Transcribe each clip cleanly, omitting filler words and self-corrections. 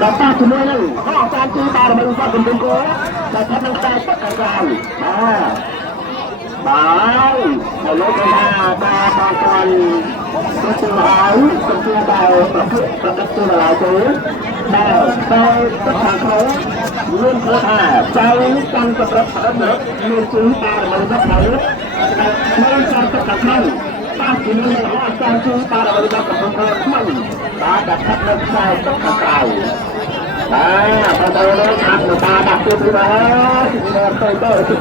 ដល់ប៉ះជាមួយនឹងអស់តាមទីតារមិនក៏កំពុងគោតែថានឹងខ្សែទឹកខាងក្រៅបាយហើយលោកថាការបងប្អូនទៅហើយទៅដល់ប្រភេទប្រកាសទៅឡើយទៅដែលទៅខាងក្នុងមានគោលថាចៅកាន់ប្រព្រឹត្តអនុរដ្ឋមានជឿតាមរយៈហើយមានការទឹកខាងក្នុងតាមជំនឿរបស់អាចារ្យជួយតាមរយៈកំពុងថ្មីបាទតែថានៅខ្សែទឹកខាងក្រៅបាទបងប្អូនខាងតាដាក់ទៅពីហើយទៅបាទបង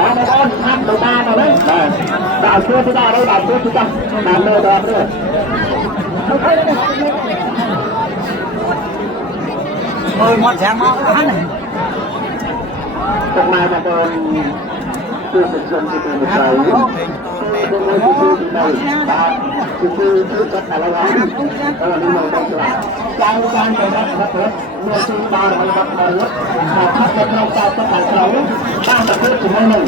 ប្អូនខាងតាទៅនេះបាទដាក់ជួយទៅដល់ដាក់ជួយទៅតាមលើដល់នេះơi mọi chàng mau ăn này ទឹកម៉ែបងប្អូនគឺសិក្សាពីទៅទៅបាទគឺគាត់តែឡើយនេះមកដល់ឆ្លាតចាងចាងទៅដល់គាត់មានទីដល់របស់គាត់ហើយថាទៅក្នុងការទឹកខាងក្រៅតាមប្រភេទជាមួយនឹង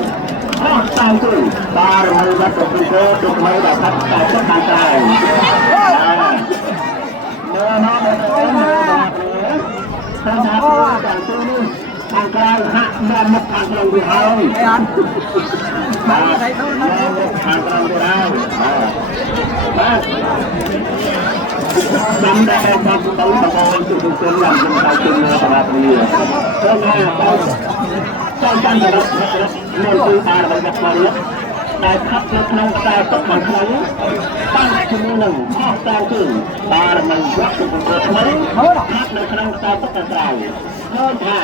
អស់តាមទៅដល់របស់គាត់ទៅទៅថ្មីដល់ថាតែទឹកខាងក្រៅមើលមកបងប្អូនតាមថាតាមទៅនេះខាងក្រៅហាក់មានមុខខាងក្នុងវាហើយបាទខាងក្រៅទៅហើយបាទចាំតែបងប្អូនជួបជុំឡើងក្នុងការជុំនៅសាលារៀនទៅណាទៅចាំទៅនៅទីតារបស់គាត់ដែលខិតនៅក្នុងខ្សែទឹកខាងក្នុងបានជាមួយនឹងអស់តាំងជើងបាទមិនយកទៅធ្វើថ្មីខិតនៅក្នុងខ្សែទឹកខាងក្រៅឃើញថា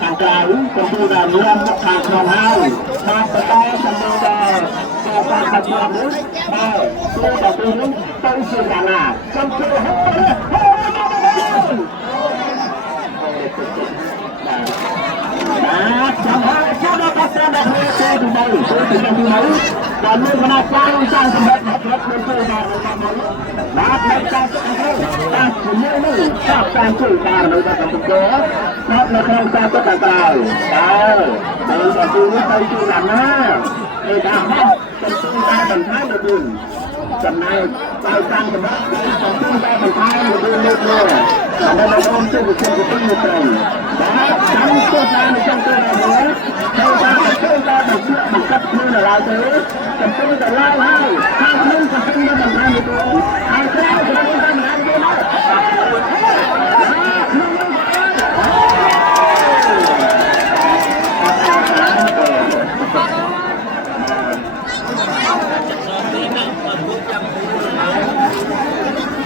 ខាងក្រៅកំពុងតែមានមុខខាងក្នុងហើយបាទតែសម្រាប់ដល់ការបាត់បង់នេះបាទព្រោះតែពេលនេះទៅជាកាលណាខ្ញុំជឿហត់ចាំហើយចាំដល់កាស្រដល់ទៅទៅទៅដល់មានគណៈការសាងសម្បត្តិរដ្ឋមន្ត្រីបាទនៅការតាមជំនឿនេះចាប់តាមជួយការនៅក្នុងកម្ពុជាបាទនៅក្នុងការទឹកក្រៅទៅដល់ទីនេះទៅជួយណាស់ឯកអាហោទៅជួយការបន្ថែមទៅវិញចំណាយទៅតាមកម្រិតទៅជួយការបន្ថែមទៅវិញលើកលើតែនៅក្នុងជិតវិទ្យាទៅនេះទៅបាទតាមទៅតាមចង់ទៅដល់ទៅតាមទៅតាមបង្កាត់ខ្លួនឡើយទៅកំពុងតែឡើងហើយខាងក្នុងកំពុងតែបង្ហាញទៅហើយ